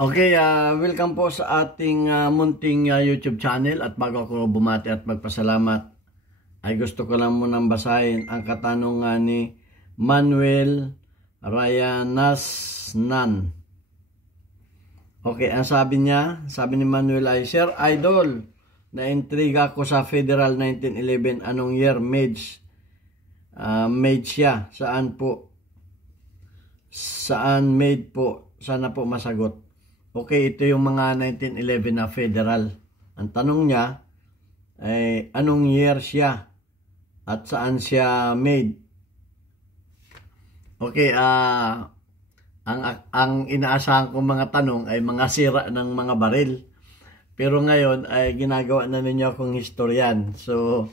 Okay, welcome po sa ating munting YouTube channel. At bago ako bumati at magpasalamat, ay gusto ko lang munang basahin ang katanungan ni Manuel Rayanasnan. Okay, ang sabi ni Manuel ay, Sir Idol, na-intriga ko sa Federal 1911. Anong year made siya? Saan made po? Sana po masagot. Okay, ito yung mga 1911 na federal. Ang tanong niya ay anong year siya at saan siya made. Okay, ang inaasahan kong mga tanong ay mga sira ng mga baril. Pero ngayon ay ginagawa na ninyo akong historian. So,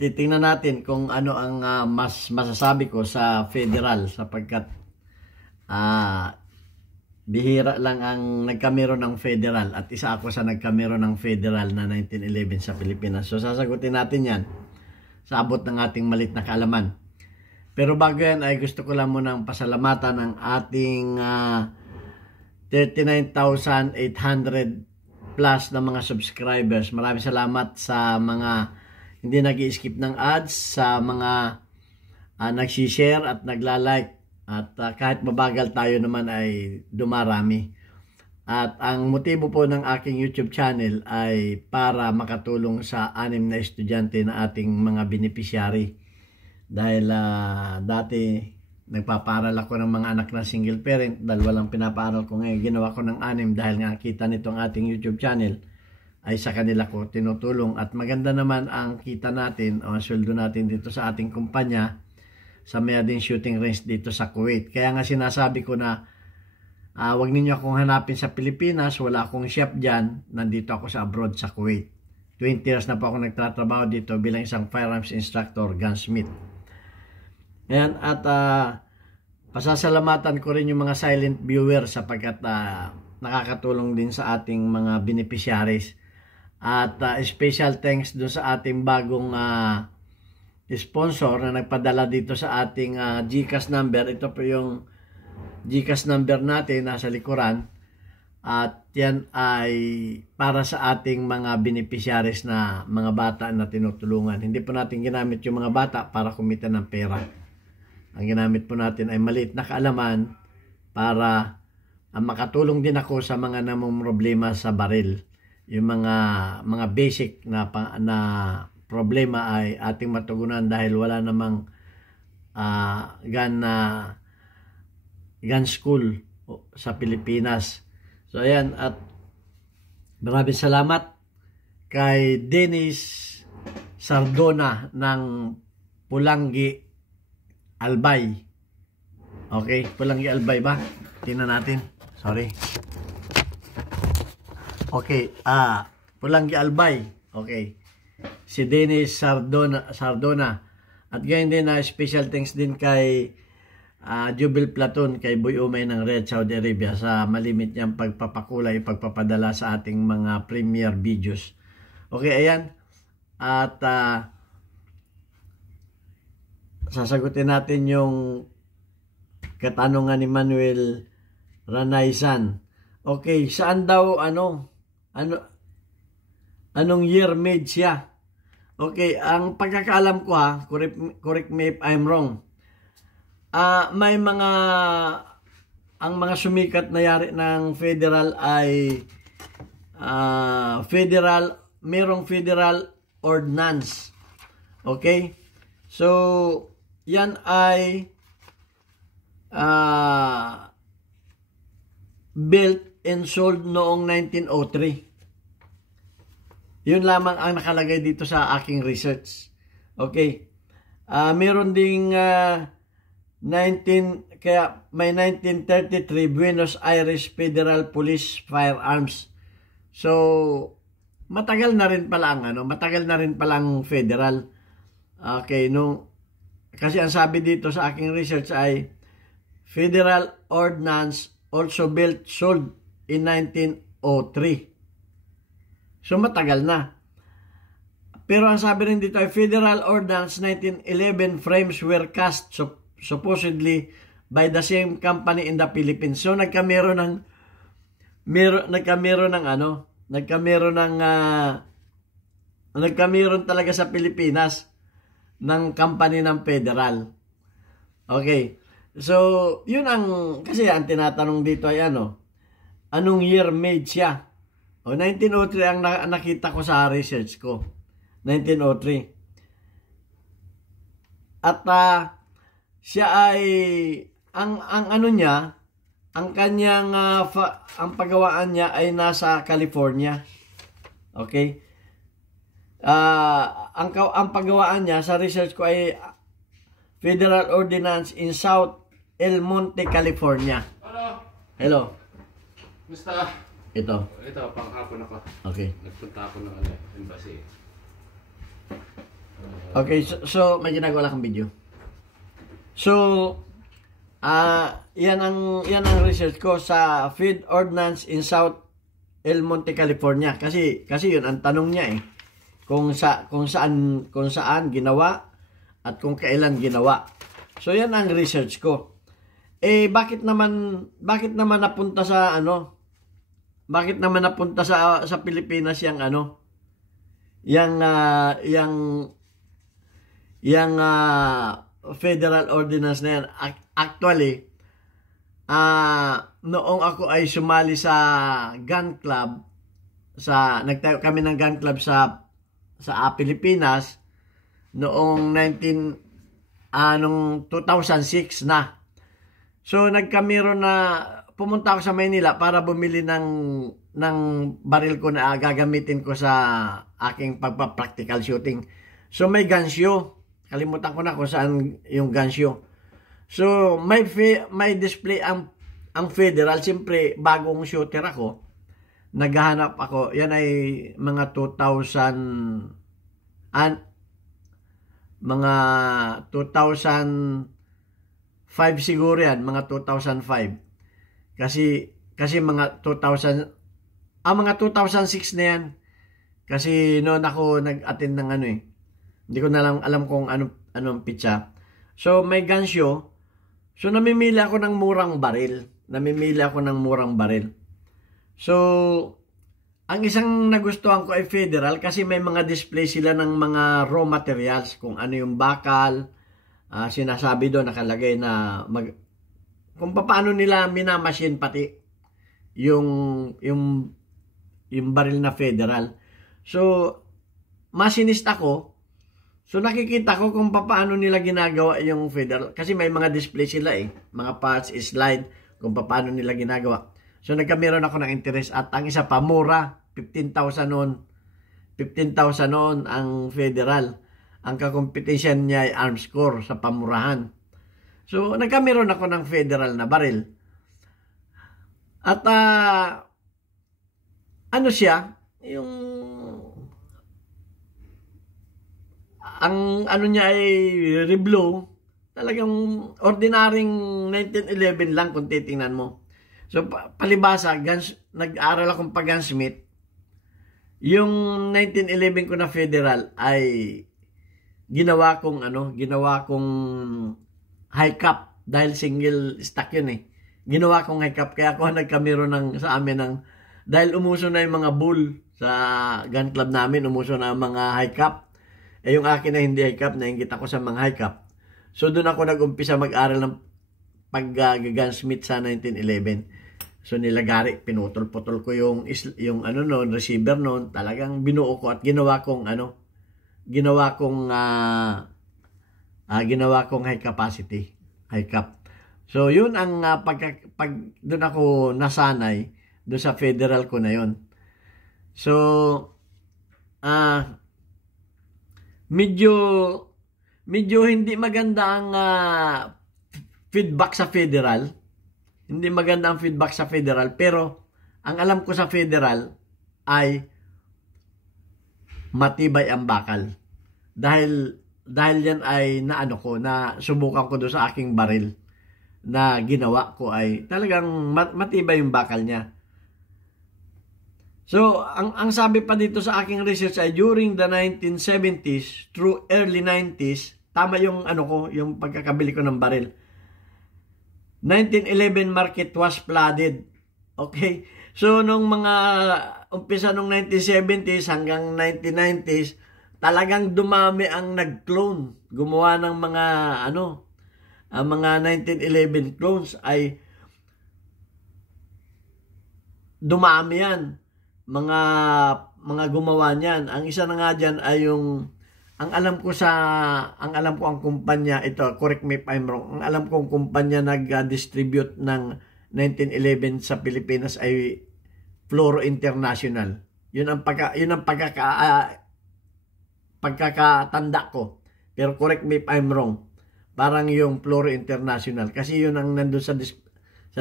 titingnan natin kung ano ang mas masasabi ko sa federal sapagkat bihira lang ang nagkamero ng federal at isa ako sa nagkamero ng federal na 1911 sa Pilipinas. So sasagutin natin yan sa abot ng ating malit na kaalaman. Pero bago yan ay gusto ko lang munang pasalamatan ang ating 39,800 plus na mga subscribers. Maraming salamat sa mga hindi nag-i-skip ng ads, sa mga nag-share at nagla-like. At kahit mabagal tayo naman ay dumarami. At ang motibo po ng aking YouTube channel ay para makatulong sa 6 na estudyante na ating mga beneficiary. Dahil dati nagpaparal ako ng mga anak na single parent dahil walang pinapaaral ko ngayon. Ginawa ko ng 6 dahil nga kita nitong ating YouTube channel ay sa kanila ko tinutulong. At maganda naman ang kita natin o sweldo natin dito sa ating kumpanya sa Mayadin Shooting Range dito sa Kuwait. Kaya nga sinasabi ko na wag ninyo akong hanapin sa Pilipinas, wala akong shop dyan, nandito ako sa abroad sa Kuwait. 20 years na po ako nagtatrabaho dito bilang isang firearms instructor, gunsmith. Ayan, at pasasalamatan ko rin yung mga silent viewers sapagkat nakakatulong din sa ating mga beneficiaries. At special thanks dun sa ating bagong sponsor na nagpadala dito sa ating GCash number. Ito po yung GCash number natin, nasa likuran. At yan ay para sa ating mga beneficiaries na mga bata na tinutulungan. Hindi po natin ginamit yung mga bata para kumita ng pera. Ang ginamit po natin ay maliit na kaalaman para makatulong din ako sa mga namumroblema sa baril. Yung mga basic na problema ay ating matugunan dahil wala namang gun school sa Pilipinas. So ayan, at maraming salamat kay Dennis Sardona ng Pulangi, Albay. Okay, Pulangi, Albay ba? Tingnan natin. Sorry. Okay, Pulangi, Albay. Okay. Si Dennis Sardona. At ganyan din special thanks din kay Jubil Platon, kay Boy Umay ng Riyadh, Saudi Arabia sa malimit niyang pagpapakulay, pagpapadala sa ating mga premiere videos. Okay, ayan. At sasagutin natin yung katanungan ni Manuel Ranaysan. Okay, saan daw anong year made siya? Okay, ang pagkakaalam ko correct me if I'm wrong. May ang mga sumikat na yari ng federal ay merong federal ordinance. Okay? So, yan ay built and sold noong 1903. Yun lamang ang nakalagay dito sa aking research. Okay. Meron ding kaya may 1933 Buenos Aires Federal Police Firearms. So, matagal na rin pala ang federal. Okay, kasi ang sabi dito sa aking research ay Federal Ordnance also built sold in 1903. So matagal na. Pero ang sabi rin dito ay Federal Ordnance 1911 frames were cast supposedly by the same company in the Philippines. So nagkameron ng nagkameron talaga sa Pilipinas ng company ng federal. Okay. So, yun kasi ang tinatanong dito ay anong year made siya? 1903 ang nakita ko sa research ko. 1903. At siya ay ang kanyang ang paggawaan niya ay nasa California. Okay? Ang paggawaan niya sa research ko ay Federal Ordinance in South El Monte, California. Hello. Musta? Ito, panghapon ako. okay. Nagpunta ako ng embassy. Okay, so may ginagawa kang video. So, yan ang research ko sa Fed Ordinance in South El Monte, California. Kasi yun ang tanong niya eh. Kung saan ginawa at kung kailan ginawa. So yan ang research ko. Bakit naman napunta sa Bakit naman napunta sa Pilipinas yang federal ordinance na yan? Actually, noong ako ay sumali sa gun club, nagtayo kami ng gun club sa Pilipinas noong 2006 na. So nagkameron na pumunta ako sa Maynila para bumili ng baril ko na gagamitin ko sa aking pagpa-practical shooting. So may gun show. Kalimutan ko na kung saan yung gun show. So may display ang federal. Siyempre bagong shooter ako. Naghahanap ako. Yan ay mga 2005 siguro yan, mga 2005. Kasi mga 2000 mga 2006 na yan. Kasi noon ako nag-attend ng hindi ko na lang alam kung anong pitsa. So may gun show. So namimili ako ng murang baril. So ang isang nagustuhan ko ay federal kasi may mga display sila ng mga raw materials, kung ano yung bakal, sinasabi doon, nakalagay na kung paano nila minamachine pati yung baril na federal. So machinist ako. So nakikita ko kung paano nila ginagawa yung federal kasi may mga display sila mga parts, slide, kung paano nila ginagawa. So nagkameron ako ng interest at ang isa pa mura, 15,000 noon. 15,000 noon ang federal. Ang kakompetition niya ay arms corps sa pamurahan. So nagkameron ako ng federal na baril. At siya, yung ang niya ay reblow, talagang ordinaryong 1911 lang kung titingnan mo. So palibasa, nag-aral akong pag-gunsmith. Yung 1911 ko na federal ay ginawa kong high cap dahil single stack yun Ginawa kong high cap kaya ako nagkameron sa amin dahil umuso na yung mga bull sa gun club namin, umuso na ang mga high cap. Yung akin na hindi high cap, nainggit ako sa mga high cap. So doon ako nag-umpisa mag-aral ng pag-gunsmith sa 1911. So nilagari, pinutol-putol ko yung receiver noon, talagang binuo ko at ginawa kong high capacity, high cap. So yun ang doon ako nasanay doon sa federal ko na yun. So medyo hindi maganda ang feedback sa federal. Hindi maganda ang feedback sa federal, pero ang alam ko sa federal ay matibay ang bakal. Dahil yan ay subukan ko doon sa aking baril na ginawa ko ay talagang matibay yung bakal niya. So, ang sabi pa dito sa aking research ay during the 1970s through early 90s, tama yung yung pagkakabili ko ng baril. 1911 market was flooded. Okay? So, nung mga umpisa nung 1970s hanggang 1990s, talagang dumami ang nag-clone. Gumawa ng mga, mga 1911 clones ay dumami yan. Mga gumawa niyan. Ang isa na nga dyan ay yung, ang alam ko ang kumpanya, ito, correct me if I'm wrong, ang alam ko ang kumpanya nag-distribute ng 1911 sa Pilipinas ay Floro International. Yun ang pagkakatanda ko. Pero correct me if I'm wrong. Parang yung Floro International kasi yun ang nandun sa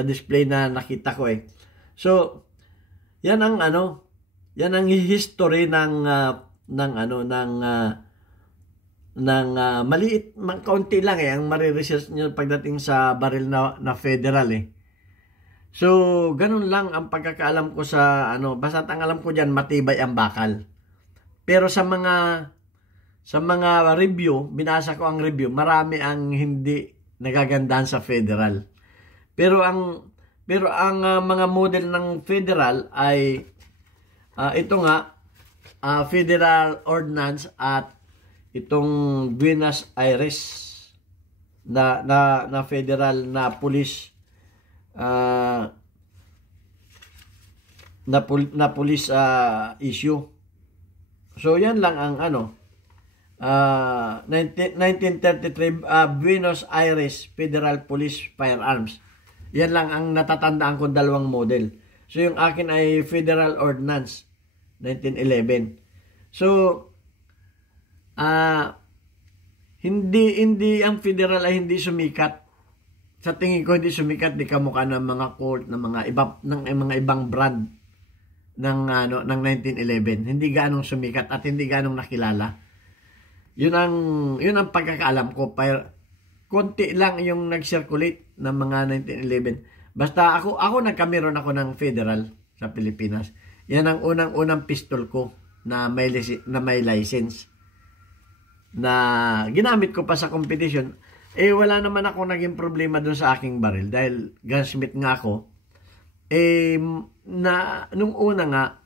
display na nakita ko eh. So, yan ang history ng maliit, kaunti lang eh ang mariresearch niyo pagdating sa baril na federal eh. So, ganun lang ang pagkakaalam ko sa basta ang alam ko diyan matibay ang bakal. Pero sa mga review, binasa ko ang review, marami ang hindi nagagandahan sa federal. Pero ang mga model ng federal ay ito nga Federal Ordnance at itong Buenos Aires na federal na police police issue. So yan lang ang 1933 Buenos Aires Federal Police Firearms. Yan lang ang natatandaan ko, dalawang model. So yung akin ay Federal Ordnance 1911. So hindi ang federal ay hindi sumikat. Sa tingin ko hindi sumikat, di kamukha ng mga Colt ng mga ibang brand ng 1911. Hindi ganong sumikat at hindi ganong nakilala. Yun ang pagkakaalam ko. Pero konti lang yung nag-circulate ng mga 1911. Basta ako nagkameron ako ng federal sa Pilipinas. Yan ang unang pistol ko na may license. Na ginamit ko pa sa competition. Wala naman ako naging problema doon sa aking baril. Dahil gunsmith nga ako. Nung una nga,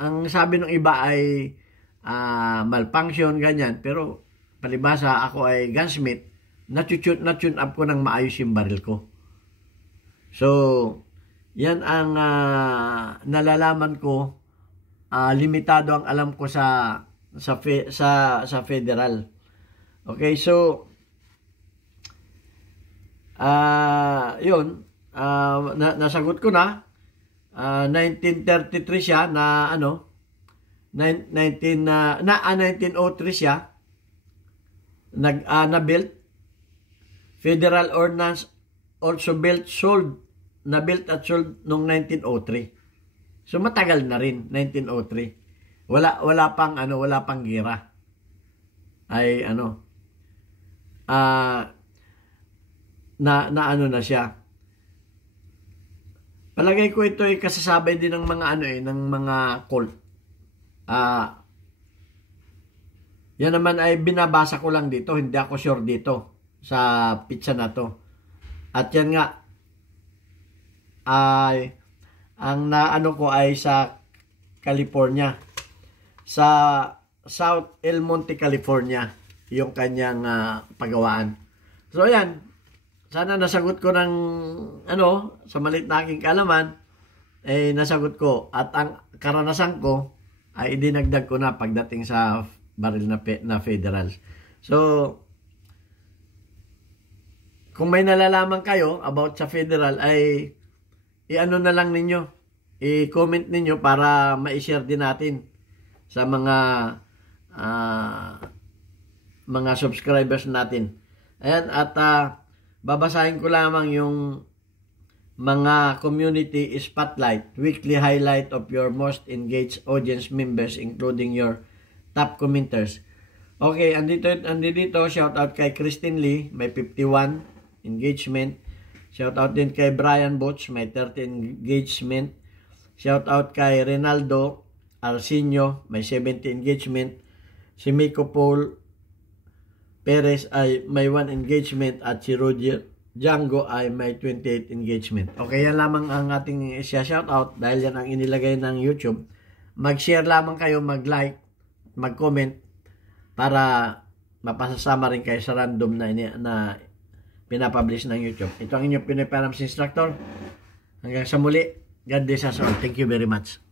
ang sabi ng iba ay malfunction, ganyan. Pero palibasa ako ay gunsmith. Na-tune up ko ng maayos yung baril ko. So, yan ang nalalaman ko. Limitado ang alam ko sa federal. Okay, so yun, nasagot ko na. 1933 siya na 1903 siya na-built. Federal Ordnance also na-built at sold noong 1903. So matagal na rin, 1903. Wala pang gira. Ay na siya. Palagay ko ito ay kasasabay din ng mga ng mga Colt. Yan naman ay binabasa ko lang dito, hindi ako sure dito sa pizza na to. At yan nga ay ang ko ay sa California, sa South El Monte, California, yung kanyang pagawaan. So ayan, sana nasagot ko ng sa maliit na aking kaalaman, nasagot ko. At ang karanasan ko ay idinagdag ko na pagdating sa baril na federal. So, kung may nalalaman kayo about sa federal ay na lang ninyo, i-comment ninyo para ma-share din natin sa mga subscribers natin. Ayan, at babasahin ko lamang yung mga community spotlight, weekly highlight of your most engaged audience members including your top commenters. Okay, andito shout out kay Christine Lee, may 51 engagement. Shout out din kay Brian Butch, may 13 engagement. Shout out kay Rinaldo Arsenio, may 70 engagement. Si Miko Paul Perez ay may 1 engagement at si Django ay may 28 engagement. Okay, yan lamang ang ating shoutout dahil yan ang inilagay ng YouTube. Mag-share lamang kayo, mag-like, mag-comment para mapasasama rin kayo sa random na pinapublish ng YouTube. Ito ang inyong Pinoy Firearms Instructor. Hanggang sa muli, God bless us all. Thank you very much.